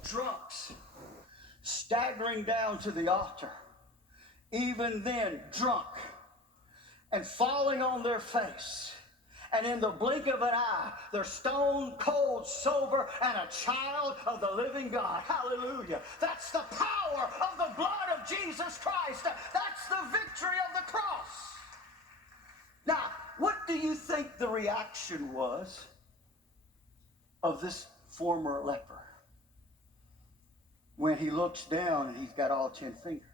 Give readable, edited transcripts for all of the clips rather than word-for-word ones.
of drunks staggering down to the altar, even then drunk, and falling on their face. And in the blink of an eye, they're stone cold sober and a child of the living God. Hallelujah. That's the power of the blood of Jesus Christ. That's the victory of the cross. Now, what do you think the reaction was of this former leper when he looks down and he's got all 10 fingers?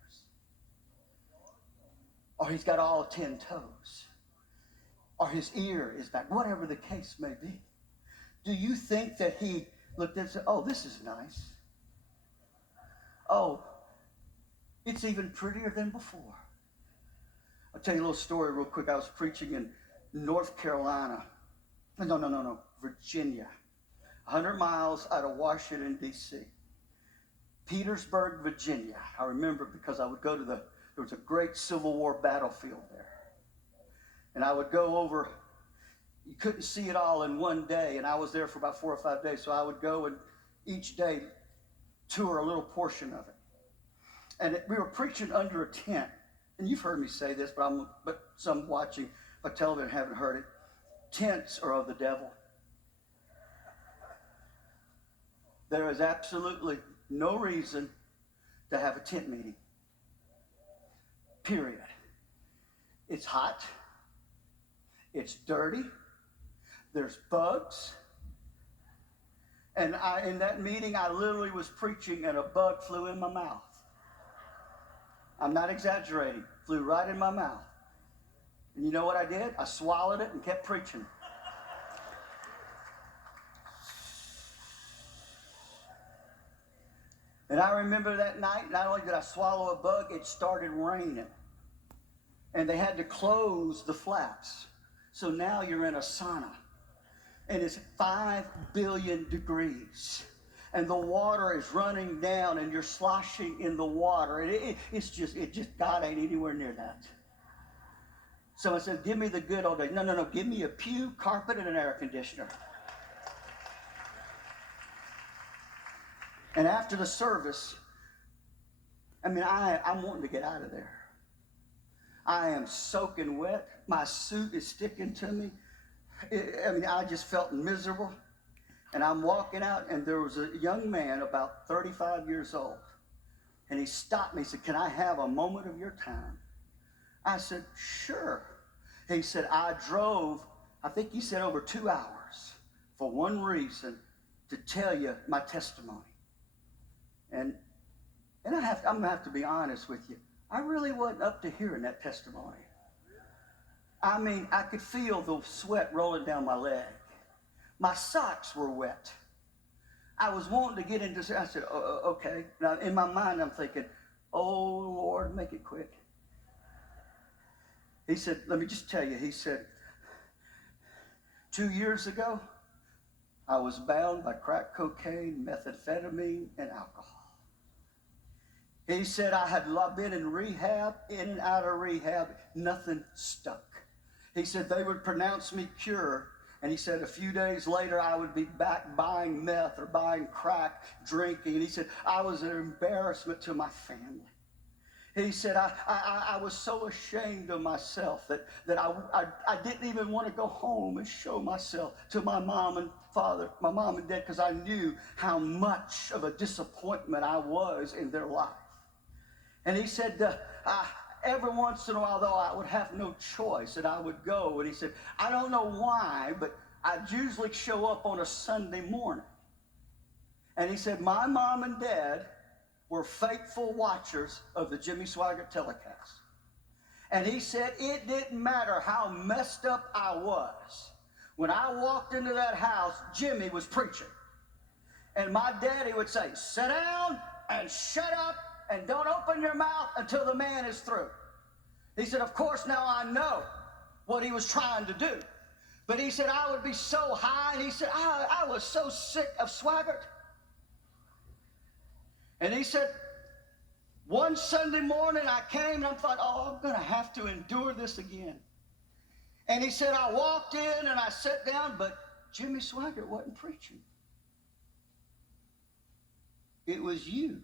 Or he's got all 10 toes? Or his ear is back, whatever the case may be. Do you think that he looked and said, oh, this is nice. Oh, it's even prettier than before. I'll tell you a little story real quick. I was preaching in North Carolina. No, Virginia. 100 miles out of Washington, D.C. Petersburg, Virginia. I remember because I would go to there was a great Civil War battlefield there. And I would go over, you couldn't see it all in one day, and I was there for about 4 or 5 days, so I would go and each day tour a little portion of it. And we were preaching under a tent, and you've heard me say this, but some watching by television haven't heard it. Tents are of the devil. There is absolutely no reason to have a tent meeting. Period. It's hot. It's dirty. There's bugs. And in that meeting, I literally was preaching and a bug flew in my mouth. I'm not exaggerating. Flew right in my mouth. And you know what I did? I swallowed it and kept preaching. And I remember that night, not only did I swallow a bug, it started raining. And they had to close the flaps. So now you're in a sauna, and it's 5 billion degrees, and the water is running down, and you're sloshing in the water, and it's just God ain't anywhere near that. So I said, give me the good old days. No, give me a pew, carpet, and an air conditioner. And after the service, I'm wanting to get out of there. I am soaking wet. My suit is sticking to me. I just felt miserable. And I'm walking out, and there was a young man about 35 years old. And he stopped me. He said, can I have a moment of your time? I said, sure. He said, I drove, I think he said over 2 hours for one reason, to tell you my testimony. And I'm going to have to be honest with you. I really wasn't up to hearing that testimony. I could feel the sweat rolling down my leg. My socks were wet. I was wanting to get into, I said, okay. Now, in my mind, I'm thinking, oh, Lord, make it quick. He said, let me just tell you, he said, 2 years ago, I was bound by crack cocaine, methamphetamine, and alcohol. He said, I had been in rehab, in and out of rehab, nothing stuck. He said, they would pronounce me cured, and he said, a few days later, I would be back buying meth or buying crack, drinking. And he said, I was an embarrassment to my family. He said, I was so ashamed of myself that I didn't even want to go home and show myself to my mom and dad, because I knew how much of a disappointment I was in their life. And he said, every once in a while, though, I would have no choice, and I would go. And he said, I don't know why, but I'd usually show up on a Sunday morning. And he said, my mom and dad were faithful watchers of the Jimmy Swaggart telecast. And he said, it didn't matter how messed up I was. When I walked into that house, Jimmy was preaching. And my daddy would say, sit down and shut up and don't open your mouth until the man is through. He said, of course, now I know what he was trying to do. But he said, I would be so high. And he said, I was so sick of Swaggart. And he said, one Sunday morning I came and I thought, oh, I'm going to have to endure this again. And he said, I walked in and I sat down, but Jimmy Swaggart wasn't preaching. it was you.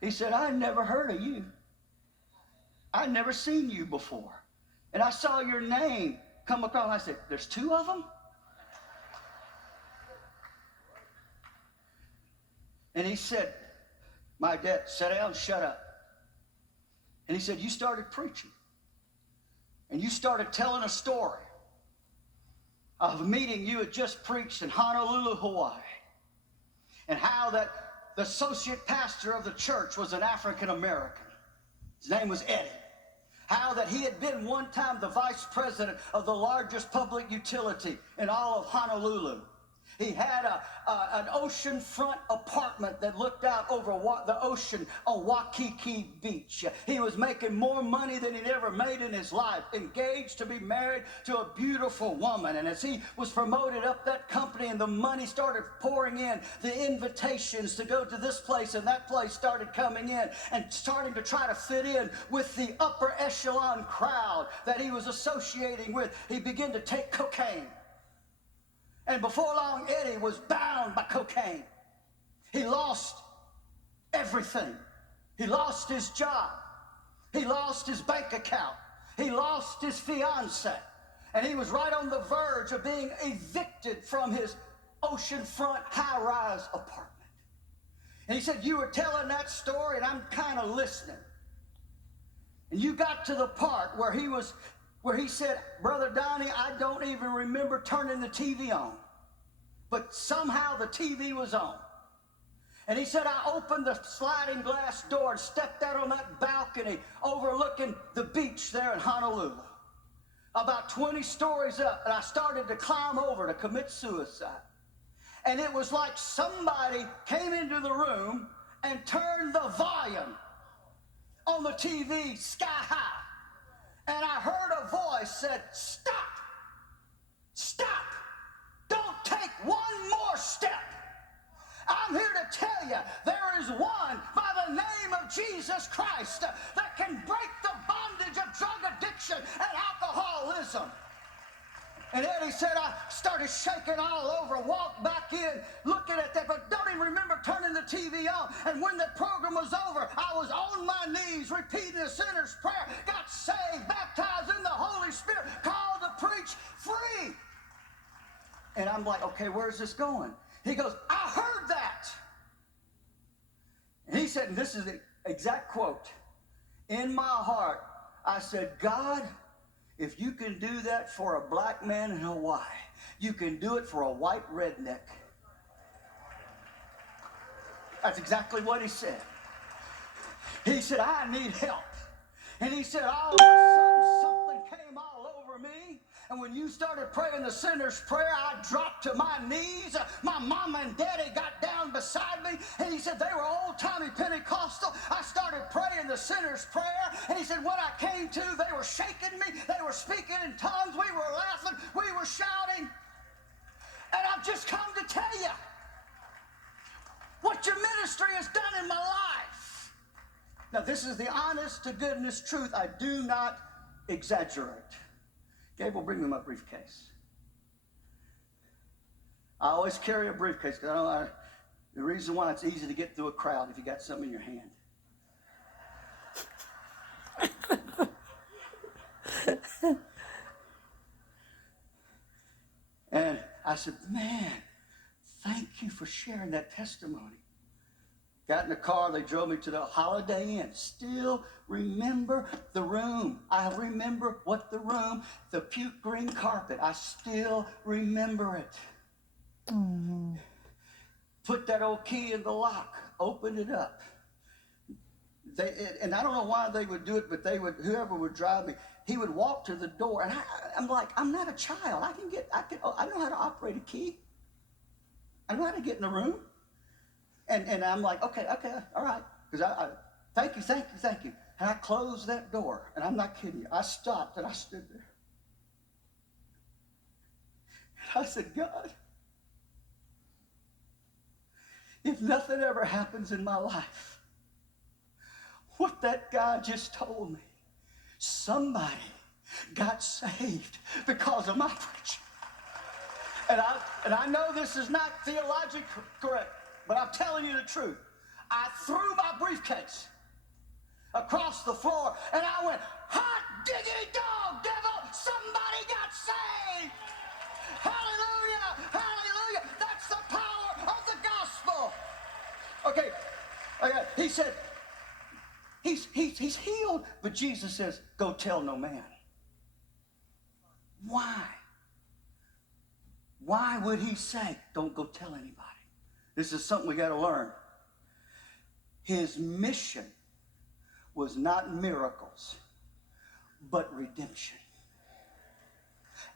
He said, I never heard of you. I'd never seen you before. And I saw your name come across, and I said, there's two of them? And he said, my dad, sit down, shut up. And he said, you started preaching. And you started telling a story of a meeting you had just preached in Honolulu, Hawaii. And how that the associate pastor of the church was an African American. His name was Eddie. How that he had been one time the vice president of the largest public utility in all of Honolulu. He had an oceanfront apartment that looked out over the ocean on Waikiki Beach. He was making more money than he'd ever made in his life, engaged to be married to a beautiful woman. And as he was promoted up that company and the money started pouring in, the invitations to go to this place and that place started coming in and starting to try to fit in with the upper echelon crowd that he was associating with, he began to take cocaine. And before long, Eddie was bound by cocaine. He lost everything. He lost his job. He lost his bank account. He lost his fiance. And he was right on the verge of being evicted from his oceanfront high-rise apartment. And he said, you were telling that story, and I'm kind of listening. And you got to the part where he said, Brother Donnie, I don't even remember turning the TV on. But somehow the TV was on. And he said, I opened the sliding glass door and stepped out on that balcony overlooking the beach there in Honolulu. About 20 stories up, and I started to climb over to commit suicide. And it was like somebody came into the room and turned the volume on the TV sky high. And I heard a voice said, stop, stop, don't take one more step. I'm here to tell you, there is one by the name of Jesus Christ that can break the bondage of drug addiction and alcoholism. And Eddie said, I started shaking all over, walked back in, looking at that, but don't even remember turning the TV on. And when the program was over, I was on my knees, repeating the sinner's prayer, got saved, baptized in the Holy Spirit, called to preach free. And I'm like, okay, where's this going? He goes, I heard that. And he said, and this is the exact quote, in my heart, I said, God, if you can do that for a black man in Hawaii, you can do it for a white redneck. That's exactly what he said. He said, I need help. And he said, all of a sudden, something came all over me. And when you started praying the sinner's prayer, I dropped to my knees. My mom and daddy got down beside me. And he said, they were old-timey Pentecostal. I started praying the sinner's prayer. And he said, when I came to, they were shaking me. They were speaking in tongues. We were laughing. We were shouting. And I've just come to tell you what your ministry has done in my life. Now, this is the honest to goodness truth. I do not exaggerate. Gabriel, bring me my briefcase. I always carry a briefcase because the reason why it's easy to get through a crowd if you got something in your hand. And I said, man, thank you for sharing that testimony. Got in the car, they drove me to the Holiday Inn. Still remember the room. I remember what the room, the puke green carpet, I still remember it. Mm-hmm. Put that old key in the lock, opened it up. And I don't know why they would do it, but whoever would drive me, he would walk to the door, and I'm like, I'm not a child. I know how to operate a key. I know how to get in the room. And I'm like, okay, all right. Because I thank you. And I closed that door, and I'm not kidding you. I stopped, and I stood there. And I said, God, if nothing ever happens in my life, what that guy just told me, somebody got saved because of my preaching. And I know this is not theologically correct, but I'm telling you the truth. I threw my briefcase across the floor, and I went, hot diggity dog, devil, somebody got saved. Hallelujah, hallelujah. That's the power of the gospel. Okay, he said, he's healed, but Jesus says, go tell no man. Why? Why would he say, don't go tell anybody? This is something we got to learn. His mission was not miracles, but redemption.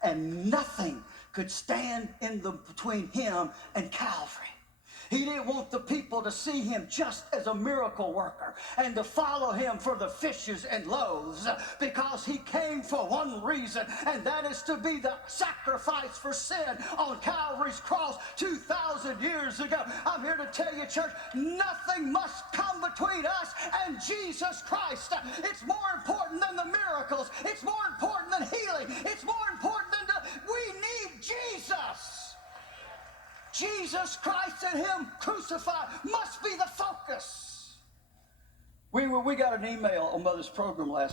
And nothing could stand between him and Calvary. He didn't want the people to see him just as a miracle worker and to follow him for the fishes and loaves, because he came for one reason, and that is to be the sacrifice for sin on Calvary's cross 2,000 years ago. I'm here to tell you, church, nothing must come between us and Jesus Christ. It's more important than the miracles. It's more important than healing. It's more important than we need Jesus. Jesus Christ and him crucified must be the focus. We got an email on Mother's program last week.